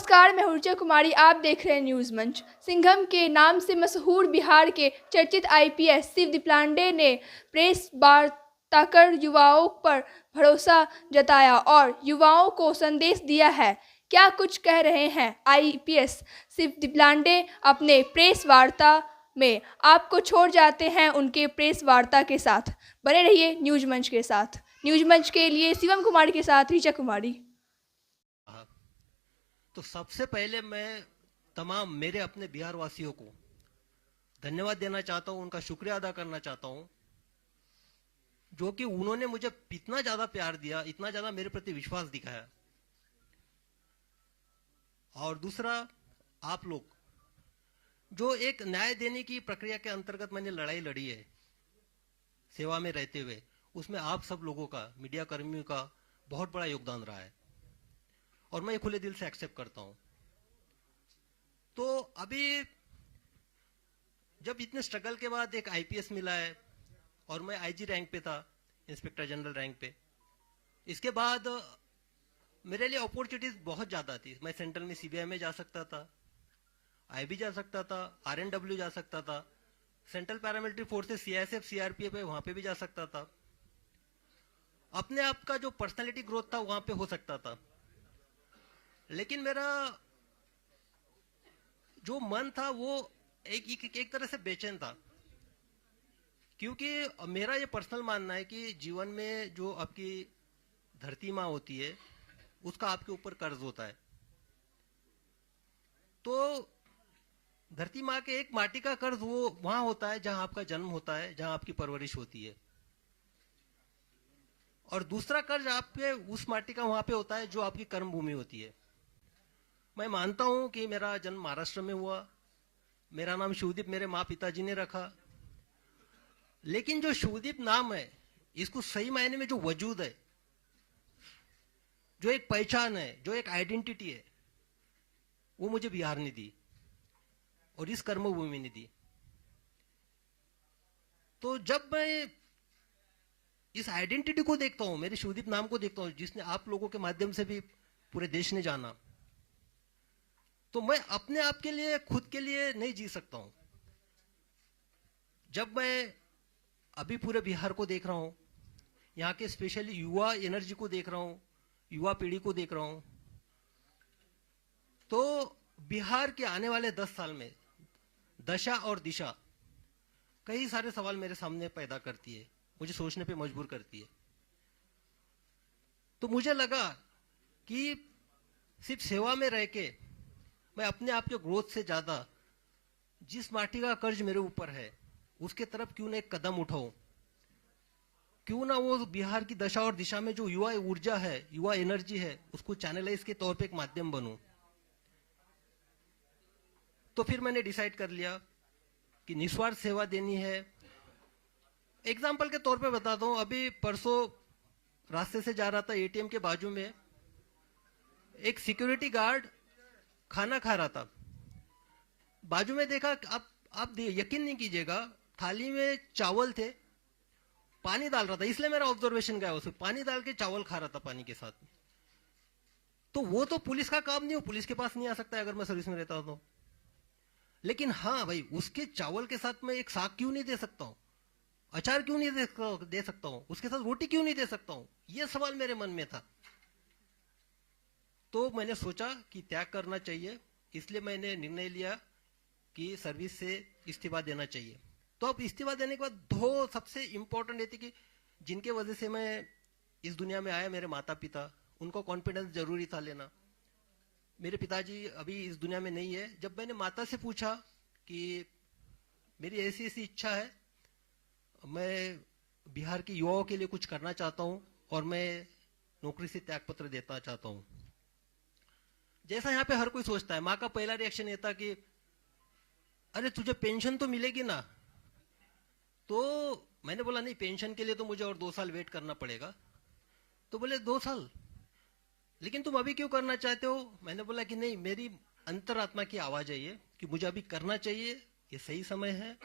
नमस्कार, मैं ऊर्जा कुमारी। आप देख रहे हैं न्यूज़ मंच। सिंघम के नाम से मशहूर बिहार के चर्चित आईपीएस शिव दीपांडे ने प्रेस वार्ता कर युवाओं पर भरोसा जताया और युवाओं को संदेश दिया है। क्या कुछ कह रहे हैं आईपीएस शिव दीपांडे अपने प्रेस वार्ता में? आपको छोड़ जाते हैं उनके प्रेस वार्ता के साथ। बने रहिए न्यूज़ मंच के साथ। न्यूज़ मंच के लिए शिवम कुमार के साथ ऋचा कुमारी। तो सबसे पहले मैं तमाम मेरे अपने बिहार वासियों को धन्यवाद देना चाहता हूं, उनका शुक्रिया अदा करना चाहता हूं, जो कि उन्होंने मुझे इतना ज्यादा प्यार दिया, इतना ज्यादा मेरे प्रति विश्वास दिखाया। और दूसरा, आप लोग जो एक न्याय देने की प्रक्रिया के अंतर्गत मैंने लड़ाई लड़ी है सेवा में रहते हुए, उसमें आप सब लोगों का, मीडिया कर्मियों का बहुत बड़ा योगदान रहा है और मैं खुले दिल से एक्सेप्ट करता हूं। तो अभी जब इतने स्ट्रगल के बाद एक आईपीएस मिला है और मैं आईजी रैंक पे था, इंस्पेक्टर जनरल रैंक पे, इसके बाद मेरे लिए अपॉर्चुनिटीज बहुत ज्यादा थी। मैं सेंट्रल में सीबीआई में जा सकता था, आईबी जा सकता था, आरएनडब्ल्यू जा सकता था, central paramilitary forces CISF CRPF है वहां पे भी जा सकता था। अपने आप का जो पर्सनालिटी ग्रोथ था वहां पे हो सकता था, लेकिन मेरा जो मन था वो एक तरह से बेचैन था, क्योंकि मेरा ये पर्सनल मानना है कि जीवन में जो आपकी धरती माँ होती है उसका आपके ऊपर कर्ज होता है। तो धरती माँ के एक माटी का कर्ज वो वहां होता है जहां आपका जन्म होता है, जहां आपकी परवरिश होती है, और दूसरा कर्ज आपके उस माटी का वहां पे होता है जो आपकी कर्म भूमि होती है। मैं मानता हूं कि मेरा जन्म महाराष्ट्र में हुआ, मेरा नाम शिवदीप मेरे माँ पिताजी ने रखा, लेकिन जो शिवदीप नाम है, इसको सही मायने में जो वजूद है, जो एक पहचान है, जो एक आइडेंटिटी है, वो मुझे बिहार ने दी और इस कर्मभूमि ने दी। तो जब मैं इस आइडेंटिटी को देखता हूं, मेरे शिवदीप नाम को देखता हूं, जिसने आप लोगों के माध्यम से भी पूरे देश ने जाना, तो मैं अपने आप के लिए, खुद के लिए नहीं जी सकता हूं। जब मैं अभी पूरे बिहार को देख रहा हूं, यहाँ के स्पेशली युवा एनर्जी को देख रहा हूं, युवा पीढ़ी को देख रहा हूं, तो बिहार के आने वाले 10 साल में दशा और दिशा कई सारे सवाल मेरे सामने पैदा करती है, मुझे सोचने पे मजबूर करती है। तो मुझे लगा कि सिर्फ सेवा में रह के मैं अपने आप के ग्रोथ से ज्यादा जिस माटी का कर्ज मेरे ऊपर है उसके तरफ क्यों ना एक कदम उठाऊं, क्यों ना वो बिहार की दशा और दिशा में जो युवा ऊर्जा है, युवा एनर्जी है, उसको चैनलाइज के तौर पे एक माध्यम बनूं। तो फिर मैंने डिसाइड कर लिया कि निस्वार्थ सेवा देनी है। एग्जाम्पल के तौर पे बताता हूं, अभी परसों रास्ते से जा रहा था, एटीएम के बाजू में एक सिक्योरिटी गार्ड खाना खा रहा था। बाजू में देखा, आप यकीन नहीं कीजिएगा, थाली में चावल थे, पानी डाल रहा था, इसलिए मेरा ऑब्जर्वेशन गया, उसमें पानी डाल के चावल खा रहा था पानी के साथ। तो वो तो पुलिस का काम नहीं हो, पुलिस के पास नहीं आ सकता है अगर मैं सर्विस में रहता तो, लेकिन हाँ भाई, उसके चावल के साथ मैं एक साग क्यों नहीं दे सकता हूँ, अचार क्यों नहीं दे सकता हूँ, उसके साथ रोटी क्यों नहीं दे सकता हूँ, ये सवाल मेरे मन में था। तो मैंने सोचा कि त्याग करना चाहिए, इसलिए मैंने निर्णय लिया कि सर्विस से इस्तीफा देना चाहिए। तो अब इस्तीफा देने के बाद दो सबसे इंपॉर्टेंट ये थी कि जिनके वजह से मैं इस दुनिया में आया, मेरे माता पिता, उनको कॉन्फिडेंस जरूरी था लेना। मेरे पिताजी अभी इस दुनिया में नहीं है। जब मैंने माता से पूछा कि मेरी ऐसी ऐसी इच्छा है, मैं बिहार के युवाओं के लिए कुछ करना चाहता हूं और मैं नौकरी से त्यागपत्र देना चाहता हूं, जैसा यहाँ पे हर कोई सोचता है, माँ का पहला रिएक्शन ये था कि अरे तुझे पेंशन तो मिलेगी ना। तो मैंने बोला नहीं, पेंशन के लिए तो मुझे और 2 साल वेट करना पड़ेगा। तो बोले 2 साल, लेकिन तुम अभी क्यों करना चाहते हो? मैंने बोला कि नहीं, मेरी अंतरात्मा की आवाज है ये कि मुझे अभी करना चाहिए, ये सही समय है।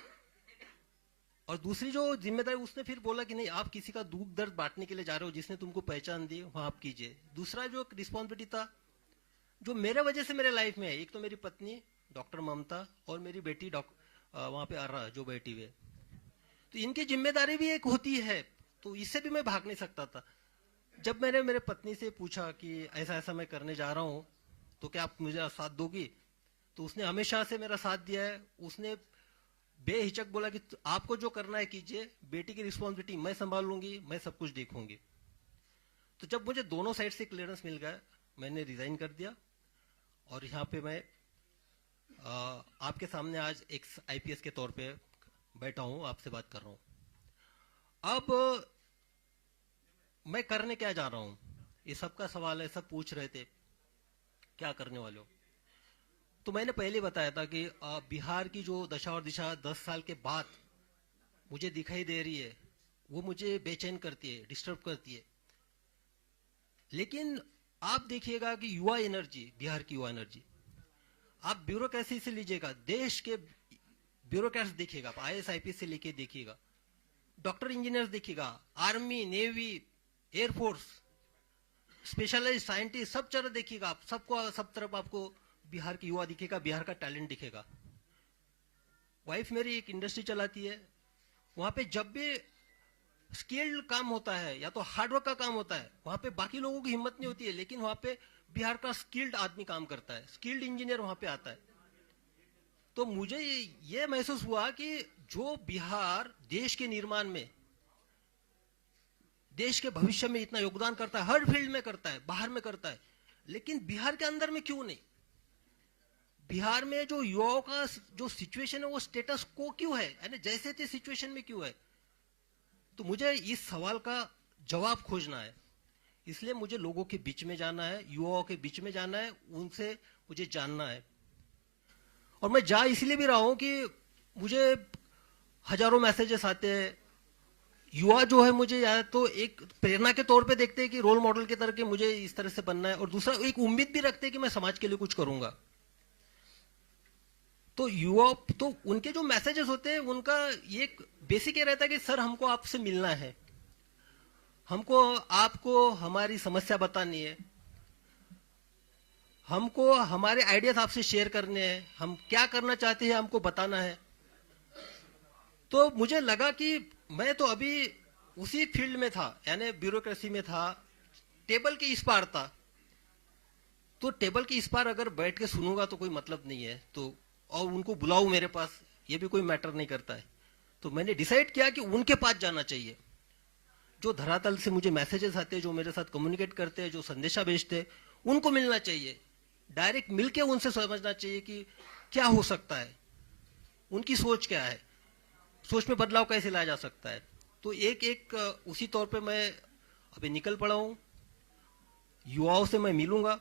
और दूसरी जो जिम्मेदारी, उसने फिर बोला कि नहीं, आप किसी का दुख दर्द बांटने के लिए जा रहे हो, जिसने तुमको पहचान दी वहां आप कीजिए। दूसरा जो रिस्पॉन्सिबिलिटी था, जो मेरे वजह से मेरे लाइफ में है, एक तो मेरी पत्नी डॉक्टर ममता और मेरी बेटी वहां पे अर्रा जो बैठी हुई है, तो इनकी जिम्मेदारी भी एक होती है, तो इससे भी मैं भाग नहीं सकता था। जब मैंने मेरे पत्नी से पूछा कि ऐसा ऐसा मैं करने जा रहा हूं, तो क्या आप मुझे साथ दोगी, तो उसने हमेशा से मेरा साथ दिया है। उसने बेहिचक बोला कि आपको जो करना है कीजिए, बेटी की रिस्पॉन्सिबिलिटी मैं संभाल लूंगी, मैं सब कुछ देखूंगी। तो जब मुझे दोनों साइड से क्लियरेंस मिल गया, मैंने रिजाइन कर दिया और यहाँ पे मैं आपके सामने आज एक आईपीएस के तौर पे बैठा हूं, आपसे बात कर रहा हूं। अब मैं करने क्या जा रहा हूं, ये सबका सवाल है, सब पूछ रहे थे क्या करने वाले हो। तो मैंने पहले बताया था कि बिहार की जो दशा और दिशा 10 साल के बाद मुझे दिखाई दे रही है, वो मुझे बेचैन करती है, डिस्टर्ब करती है। लेकिन आप देखिएगा कि युवा एनर्जी, बिहार की युवा एनर्जी, आप ब्यूरोक्रेसी से लीजिएगा, देश के ब्यूरोक्रेट्स देखिएगा, आप आईएएस आईपीएस से लेके देखिएगा, डॉक्टर इंजीनियर्स देखिएगा, army, navy, air force, specialise scientist, सब तरह देखिएगा आप, सबको सब तरफ आपको बिहार की युवा दिखेगा, बिहार का टैलेंट दिखेगा। वाइफ मेरी एक इंडस्ट्री चलाती है, वहां पे जब भी स्किल्ड काम होता है या तो हार्डवर्क का काम होता है, वहां पे बाकी लोगों की हिम्मत नहीं होती है, लेकिन वहां पे बिहार का स्किल्ड आदमी काम करता है, स्किल्ड इंजीनियर वहां पे आता है। तो मुझे ये महसूस हुआ कि जो बिहार देश के निर्माण में, देश के भविष्य में इतना योगदान करता है, हर फील्ड में करता है, बाहर में करता है, लेकिन बिहार के अंदर में क्यों नहीं? बिहार में जो युवाओं का जो सिचुएशन है, वो स्टेटस को क्यों है, यानी जैसे थे सिचुएशन में क्यों है? तो मुझे इस सवाल का जवाब खोजना है, इसलिए मुझे लोगों के बीच में जाना है, युवाओं के बीच में जाना है, उनसे मुझे जानना है। और मैं जा इसलिए भी रहा हूं कि मुझे हजारों मैसेजेस आते हैं, युवा जो है मुझे या तो एक प्रेरणा के तौर पे देखते हैं कि रोल मॉडल के तरह के मुझे इस तरह से बनना है, और दूसरा एक उम्मीद भी रखते हैं कि मैं समाज के लिए कुछ करूंगा। तो युवा, तो उनके जो मैसेजेस होते हैं, उनका ये बेसिक ये रहता है कि सर हमको आपसे मिलना है, हमको आपको हमारी समस्या बतानी है, हमको हमारे आइडियाज आपसे शेयर करने हैं, हम क्या करना चाहते हैं हमको बताना है। तो मुझे लगा कि मैं तो अभी उसी फील्ड में था, यानी ब्यूरोक्रेसी में था, टेबल के इस पार था। तो टेबल के इस पार अगर बैठ के सुनूंगा तो कोई मतलब नहीं है, तो और उनको बुलाऊं मेरे पास, ये भी कोई मैटर नहीं करता है। तो मैंने डिसाइड किया कि उनके पास जाना चाहिए, जो धरातल से मुझे मैसेजेस आते हैं, जो मेरे साथ कम्युनिकेट करते हैं, जो संदेशा भेजते हैं, उनको मिलना चाहिए, डायरेक्ट मिलके उनसे समझना चाहिए कि क्या हो सकता है, उनकी सोच क्या है, सोच में बदलाव कैसे लाया जा सकता है। तो एक एक उसी तौर पे मैं अभी निकल पड़ा हूं, युवाओं से मैं मिलूंगा।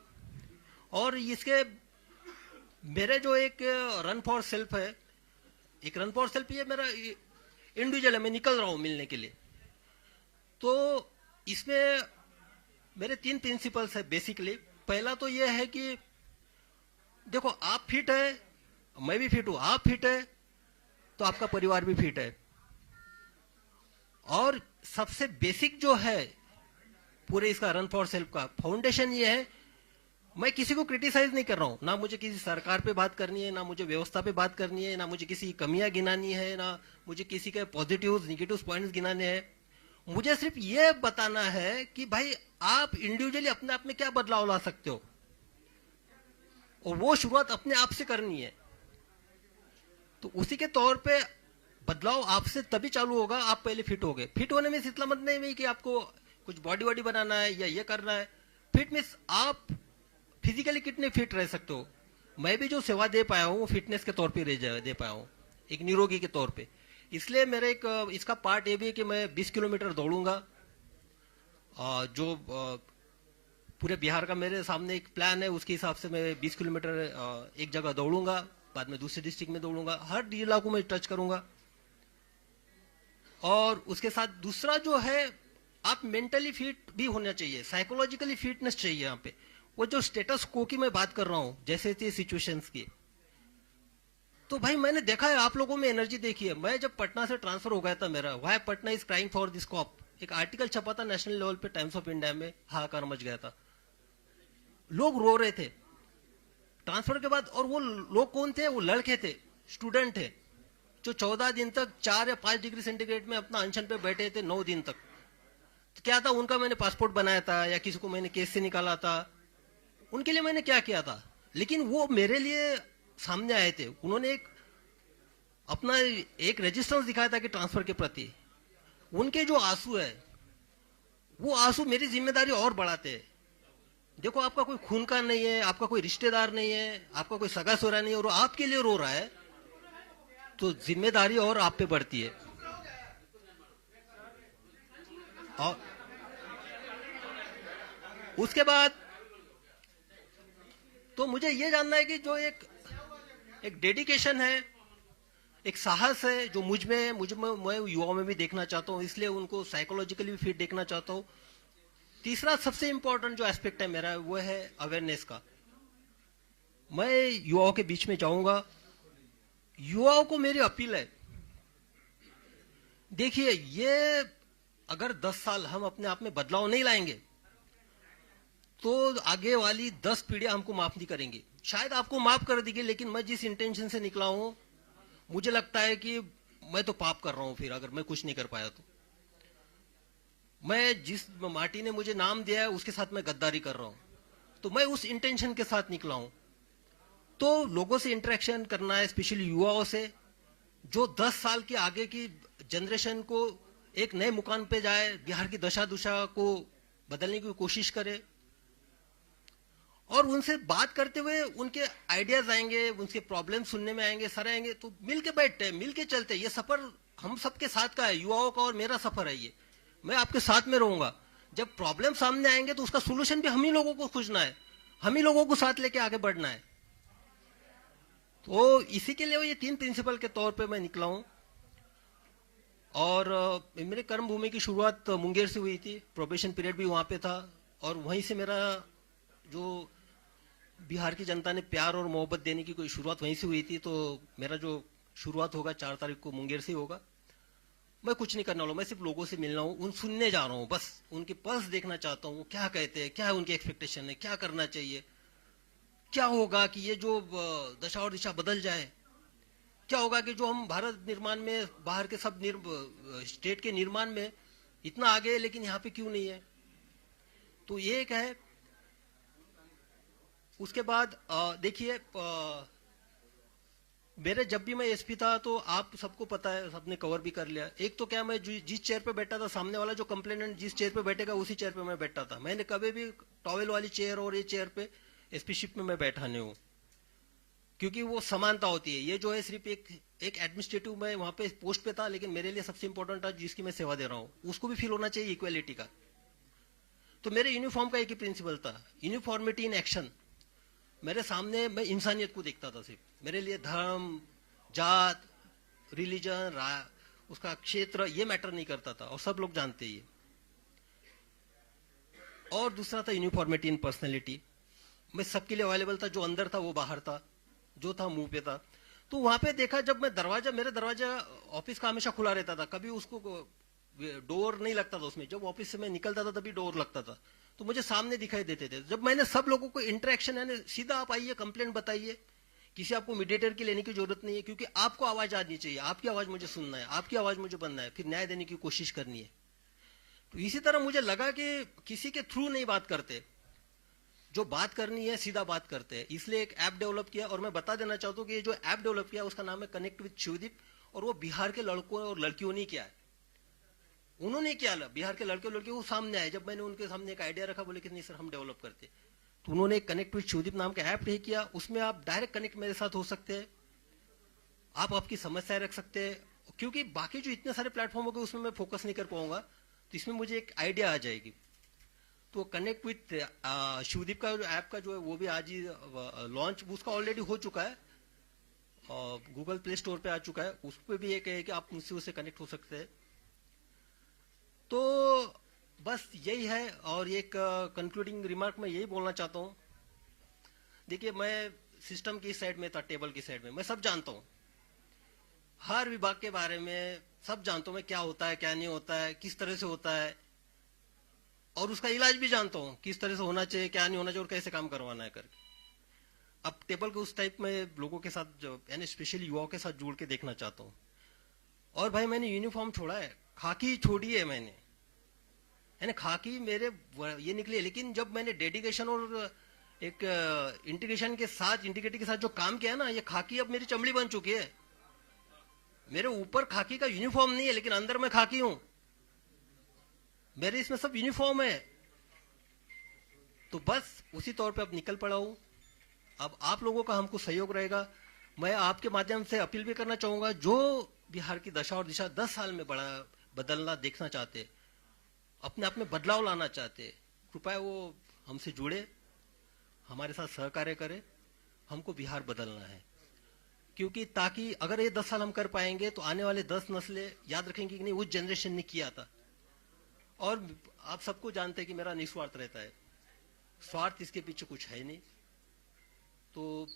और इसके मेरे जो एक रन फॉर सेल्फ है, एक रन फॉर सेल्फ ये मेरा इंडिविजुअल है, मैं निकल रहा हूं मिलने के लिए। तो इसमें मेरे 3 प्रिंसिपल्स है बेसिकली। पहला तो ये है कि देखो, आप फिट है, मैं भी फिट हूं, आप फिट है तो आपका परिवार भी फिट है। और सबसे बेसिक जो है पूरे इसका रन फॉर सेल्फ का फाउंडेशन ये है, मैं किसी को क्रिटिसाइज नहीं कर रहा हूं, ना मुझे किसी सरकार पे बात करनी है, ना मुझे व्यवस्था पे बात करनी है, ना मुझे किसी की कमियां गिनानी है, ना मुझे किसी के पॉजिटिव निगेटिव पॉइंट्स गिनाने हैं। मुझे सिर्फ ये बताना है कि भाई आप इंडिविजुअली अपने आप में क्या बदलाव ला सकते हो, और वो शुरुआत अपने आप से करनी है। तो उसी के तौर पे बदलाव आपसे तभी चालू होगा, आप पहले फिट हो गए। फिट होने में इतना मतलब नहीं कि आपको कुछ बॉडी वॉडी बनाना है या ये करना है। फिट मीन्स आप फिजिकली कितने फिट रह सकते हो। मैं भी जो सेवा दे पाया हूँ फिटनेस के तौर पे दे पाया हूँ, एक निरोगी के तौर पे। इसलिए मेरे एक इसका पार्ट ये भी है कि मैं 20 किलोमीटर दौड़ूंगा, जो पूरे बिहार का मेरे सामने एक प्लान है, उसके हिसाब से मैं 20 किलोमीटर एक जगह दौड़ूंगा, बाद में दूसरे डिस्ट्रिक्ट में दौड़ूंगा, हर जिला को मैं टच करूंगा। और उसके साथ दूसरा जो है, आप मेंटली फिट भी होना चाहिए, साइकोलॉजिकली फिटनेस चाहिए। यहाँ पे वो जो स्टेटस को की मैं बात कर रहा हूँ, जैसे थे सिचुएशंस की, तो भाई मैंने देखा है, आप लोगों में एनर्जी देखी है। मैं जब पटना से ट्रांसफर हो गया था मेरा, why Patna is crying for this cop, एक आर्टिकल छपा था नेशनल लेवल पे, टाइम्स ऑफ इंडिया में, हाहाकार मच गया था, लोग रो रहे थे। ट्रांसफर के बाद, और वो लोग कौन थे? वो लड़के थे, स्टूडेंट थे, जो 14 दिन तक 4 या 5 डिग्री सेंटीग्रेड में अपना अनशन पे बैठे थे 9 दिन तक। तो क्या था, उनका मैंने पासपोर्ट बनाया था या किसी को मैंने केस से निकाला था, उनके लिए मैंने क्या किया था? लेकिन वो मेरे लिए सामने आए थे, उन्होंने अपना एक रेजिस्टेंस दिखाया था कि ट्रांसफर के प्रति। उनके जो आंसू है, वो आंसू मेरी जिम्मेदारी और बढ़ाते हैं। देखो, आपका कोई खून का नहीं है, आपका कोई रिश्तेदार नहीं है, आपका कोई सगा सोरा नहीं है, और आपके लिए रो रहा है, तो जिम्मेदारी और आप पे बढ़ती है। और उसके बाद तो मुझे ये जानना है कि जो एक डेडिकेशन है, एक साहस है, जो मुझ में मैं युवाओं में भी देखना चाहता हूँ, इसलिए उनको साइकोलॉजिकली भी फिट देखना चाहता हूँ। तीसरा सबसे इंपॉर्टेंट जो एस्पेक्ट है मेरा, वो है अवेयरनेस का। मैं युवाओं के बीच में जाऊंगा, युवाओं को मेरी अपील है, देखिए, ये अगर 10 साल हम अपने आप में बदलाव नहीं लाएंगे, तो आगे वाली 10 पीढ़ियां हमको माफ नहीं करेंगी। शायद आपको माफ कर देंगे, लेकिन मैं जिस इंटेंशन से निकला हूं, मुझे लगता है कि मैं तो पाप कर रहा हूं फिर, अगर मैं कुछ नहीं कर पाया तो। मैं जिस माटी ने मुझे नाम दिया है, उसके साथ मैं गद्दारी कर रहा हूं। तो मैं उस इंटेंशन के साथ निकला हूं। तो लोगों से इंटरेक्शन करना है, स्पेशली युवाओं से, जो 10 साल के आगे की जनरेशन को एक नए मुकाम पे जाए, बिहार की दशा दुशा को बदलने की कोशिश करे, और उनसे बात करते हुए उनके आइडियाज आएंगे, उनके प्रॉब्लम सुनने में आएंगे, सर आएंगे, तो मिलके बैठते हैं, मिलके चलते हैं। ये सफर हम सबके साथ का है, युवाओं का और मेरा सफर है ये। मैं आपके साथ में रहूंगा। जब प्रॉब्लम सामने आएंगे तो उसका सोल्यूशन भी हम ही लोगों को खोजना है, हम ही लोगों को साथ लेके आगे बढ़ना है। तो इसी के लिए ये 3 प्रिंसिपल के तौर पे मैं निकला हूं। और मेरे कर्म भूमि की शुरुआत मुंगेर से हुई थी, प्रोबेशन पीरियड भी वहां पे था, और वहीं से मेरा जो बिहार की जनता ने प्यार और मोहब्बत देने की कोई शुरुआत वहीं से हुई थी। तो मेरा जो शुरुआत होगा 4 तारीख को मुंगेर से होगा। मैं कुछ नहीं करने वाला हूं, मैं सिर्फ लोगों से मिलना हूं, उन सुनने जा रहा हूं, बस उनके पल्स देखना चाहता हूं, क्या कहते हैं, क्या है उनकी एक्सपेक्टेशन है, क्या करना चाहिए, क्या होगा कि ये जो दशा और दिशा बदल जाए, क्या होगा कि जो हम भारत निर्माण में, बाहर के सब स्टेट के निर्माण में इतना आगे है, लेकिन यहाँ पे क्यों नहीं है। तो ये एक है। उसके बाद देखिए, मेरे जब भी मैं एसपी था, तो आप सबको पता है, सबने कवर भी कर लिया। एक तो क्या, मैं जिस चेयर पे बैठा था, सामने वाला जो कंप्लेनेंट जिस चेयर पे बैठेगा उसी चेयर पे मैं बैठा था। मैंने कभी भी टॉवेल वाली चेयर और ये चेयर पे एसपीशिप में मैं बैठा नहीं हूँ, क्योंकि वो समानता होती है। ये जो है सिर्फ एक एडमिनिस्ट्रेटिव में वहां पे पोस्ट पे था, लेकिन मेरे लिए सबसे इंपॉर्टेंट था जिसकी मैं सेवा दे रहा हूँ, उसको भी फील होना चाहिए इक्वेलिटी का। तो मेरे यूनिफॉर्म का एक ही प्रिंसिपल था, यूनिफॉर्मिटी इन एक्शन। मेरे सामने मैं इंसानियत को देखता था सिर्फ। मेरे लिए धर्म, जात, रिलीजन, उसका क्षेत्र, ये मैटर नहीं करता था, और सब लोग जानते ही। और दूसरा था यूनिफॉर्मिटी इन पर्सनैलिटी। मैं सबके लिए अवेलेबल था, जो अंदर था वो बाहर था, जो था मुंह पे था। तो वहां पे देखा, जब मैं मेरा दरवाजा ऑफिस का हमेशा खुला रहता था, कभी उसको डोर नहीं लगता था उसमें। जब ऑफिस से मैं निकलता था तभी डोर लगता था, तो मुझे सामने दिखाई देते थे। जब मैंने सब लोगों को इंटरेक्शन, यानी सीधा आप आइए, कंप्लेंट बताइए, किसी आपको मीडिएटर की लेने की जरूरत नहीं है, क्योंकि आपको आवाज आनी चाहिए, आपकी आवाज मुझे सुनना है, आपकी आवाज मुझे बनना है, फिर न्याय देने की कोशिश करनी है। तो इसी तरह मुझे लगा कि किसी के थ्रू नहीं बात करते, जो बात करनी है सीधा बात करते हैं। इसलिए एक ऐप डेवलप किया, और मैं बता देना चाहता हूँ कि ये जो ऐप डेवलप किया उसका नाम है कनेक्ट विद शिवदीप, और वो बिहार के लड़कों और लड़कियों ने किया है। उन्होंने किया, बिहार के लड़के और लड़कियों को सामने आए। जब मैंने उनके सामने एक आइडिया रखा, बोले कि नहीं सर हम डेवलप करते, तो उन्होंने एक कनेक्ट विद शिवदीप नाम का ऐप नहीं किया। उसमें आप डायरेक्ट कनेक्ट मेरे साथ हो सकते हैं, आप आपकी समस्याएं रख सकते हैं, क्योंकि बाकी जो इतने सारे प्लेटफॉर्म हो गए उसमें मैं फोकस नहीं कर पाऊंगा, तो इसमें मुझे एक आइडिया आ जाएगी। तो कनेक्ट विथ शिवदीप का जो ऐप का जो है वो भी आज ही लॉन्च उसका ऑलरेडी हो चुका है, गूगल प्ले स्टोर पे आ चुका है। उस पर भी एक है कि आप मुझसे उससे कनेक्ट हो सकते हैं। तो बस यही है। और एक कंक्लूडिंग रिमार्क मैं यही बोलना चाहता हूँ, देखिए, मैं सिस्टम की साइड में था, टेबल की साइड में मैं सब जानता हूँ, हर विभाग के बारे में सब जानता हूँ मैं, क्या होता है, क्या नहीं होता है, किस तरह से होता है, और उसका इलाज भी जानता हूँ, किस तरह से होना चाहिए, क्या नहीं होना चाहिए, और कैसे काम करवाना है करके। अब टेबल के उस टाइप में लोगों के साथ यानी स्पेशली युवाओं के साथ जोड़ के देखना चाहता हूँ। और भाई मैंने यूनिफॉर्म छोड़ा है, खाकी छोड़ी है मैंने, यानी खाकी मेरे ये निकली है। लेकिन जब मैंने डेडिकेशन और एक इंटीग्रेशन के साथ, इंटीग्रिटी के साथ जो काम किया ना, ये खाकी अब मेरी चमड़ी बन चुकी है। मेरे ऊपर खाकी का यूनिफॉर्म नहीं है, लेकिन अंदर मैं खाकी हूं, मेरे इसमें सब यूनिफॉर्म है। तो बस उसी तौर पे अब निकल पड़ा हूं। अब आप लोगों का हमको सहयोग रहेगा। मैं आपके माध्यम से अपील भी करना चाहूंगा, जो बिहार की दशा और दिशा 10 साल में बड़ा बदलना देखना चाहते, अपने आप में बदलाव लाना चाहते, कृपया वो हमसे जुड़े, हमारे साथ सहकार्य करे। हमको बिहार बदलना है, क्योंकि ताकि अगर ये 10 साल हम कर पाएंगे तो आने वाले 10 नस्लें याद रखेंगे कि नहीं, उस जनरेशन ने किया था। और आप सबको जानते हैं कि मेरा निस्वार्थ रहता है, स्वार्थ इसके पीछे कुछ है नहीं। तो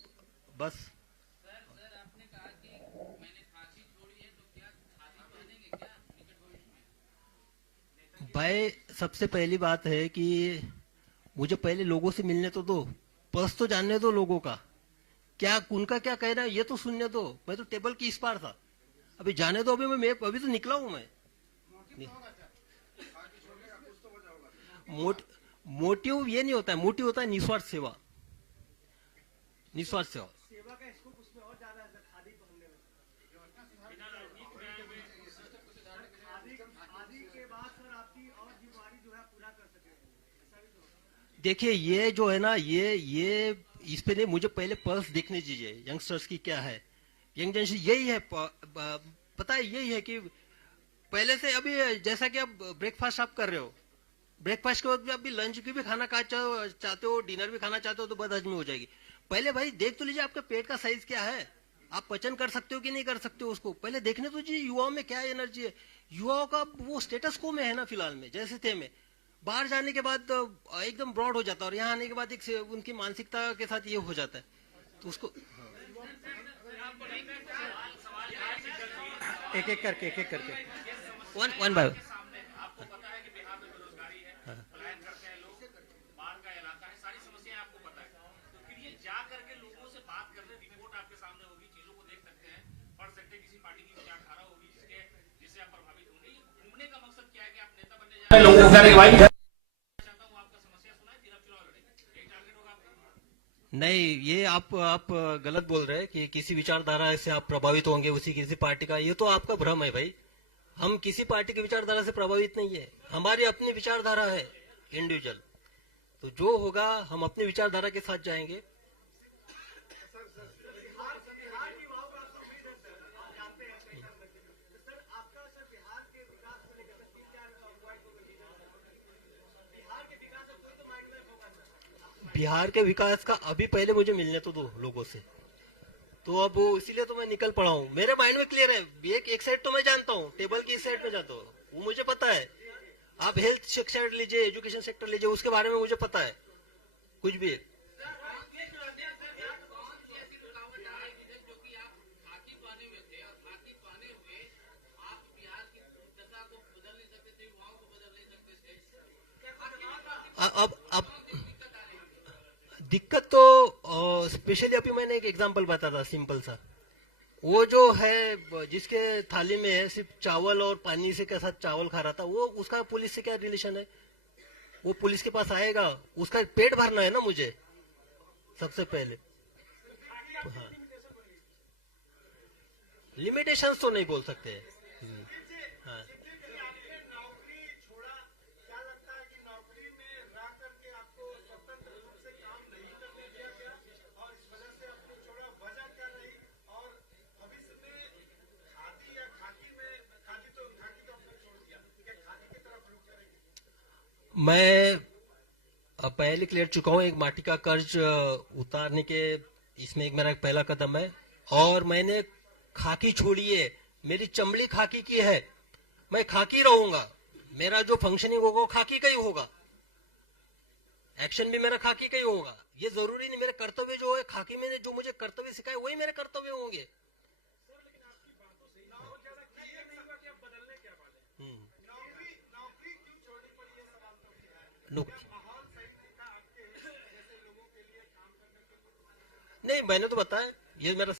बस आपने कहा कि मैंने फांसी छोड़ी है, तो क्या खादी पहनेंगे क्या निकट भविष्य में? भाई सबसे पहली बात है कि मुझे पहले लोगों से मिलने तो दो, पर्स तो जानने दो लोगों का, क्या उनका क्या कहना है ये तो सुनने दो। मैं तो टेबल की इस पार था, अभी जाने दो। मैं अभी तो निकला हूं मैं। मोटिव ये नहीं होता है, मोटिव होता है निस्वार्थ सेवा, निस्वार्थ सेवा। देखिए ये जो है ना, ये इस पे नहीं, मुझे पहले पल्स देखने दीजिए यंगस्टर्स की क्या है। यंग जनरेशन यही है, पता है यही है कि पहले से अभी जैसा कि आप ब्रेकफास्ट आप कर रहे हो, ब्रेकफास्ट के वक्त अभी लंच की भी खाना चाहते हो, डिनर भी खाना चाहते हो, तो बदहजमी हो जाएगी। पहले भाई देख तो लीजिए आपके पेट का साइज क्या है, आप पचन कर सकते हो कि नहीं कर सकते हो, उसको पहले देखने तो जी युवाओं में क्या एनर्जी है। युवाओं का वो स्टेटस को में है ना फिलहाल में, जैसे थे में बाहर जाने के बाद एकदम ब्रॉड हो जाता है, और यहाँ आने के बाद एक उनकी मानसिकता के साथ ये हो जाता है, तो उसको एक एक करके वन बाय आपको पता है कि बिहार में बेरोजगारी है, पलायन करते हैं लोग, बाढ़ का इलाका है, सारी समस्याएं आपको पता है। तो फिर ये जा करके लोगों से बात करने, रिपोर्ट आपके सामने होगी, चीजों को देख सकते हैं, पढ़ सकते हैं, किसी पार्टी की विचारधारा होगी जिससे आप प्रभावित होंगे। ये घूमने का मकसद क्या है कि आप नेता बनने जा रहे हैं, लोगों को कहने के भाई चाहता हूँ आपका समस्या सुनाए, फिर आप चुनाव लड़ेंगे, एक टारगेट होगा आपका। नहीं, ये आप गलत बोल रहे हैं कि किसी विचारधारा से आप प्रभावित होंगे, उसी किसी पार्टी का, ये तो आपका भ्रम है भाई। हम किसी पार्टी की विचारधारा से प्रभावित नहीं है, हमारी अपनी विचारधारा है इंडिविजुअल। तो जो होगा हम अपनी विचारधारा के साथ जाएंगे। बिहार के विकास का अभी पहले मुझे मिलने तो दो लोगों से, तो अब इसीलिए तो मैं निकल पड़ा हूँ। मेरे माइंड में क्लियर है, एक साइड तो मैं जानता हूँ, टेबल की इस साइड में जाता हूँ, वो मुझे पता है। आप हेल्थ सेक्टर लीजिए, एजुकेशन सेक्टर लीजिए, उसके बारे में मुझे पता है कुछ भी। अब दिक्कत तो स्पेशली अभी मैंने एक एग्जांपल बताया था सिंपल सा, वो जो है जिसके थाली में है सिर्फ चावल और पानी से के साथ चावल खा रहा था, वो उसका पुलिस से क्या रिलेशन है? वो पुलिस के पास आएगा, उसका पेट भरना है ना मुझे सबसे पहले। तो हाँ, लिमिटेशंस तो नहीं बोल सकते। हाँ, मैं पहले क्लियर चुका हूँ, एक माटी का कर्ज उतारने के, इसमें एक मेरा पहला कदम है। और मैंने खाकी छोड़ी है, मेरी चमड़ी खाकी की है, मैं खाकी रहूंगा, मेरा जो फंक्शनिंग होगा वो खाकी का ही होगा, एक्शन भी मेरा खाकी का ही होगा। ये जरूरी नहीं मेरे कर्तव्य जो है खाकी में जो मुझे कर्तव्य सिखाए वही मेरे कर्तव्य होंगे। नहीं, मैंने तो बताया ये मेरा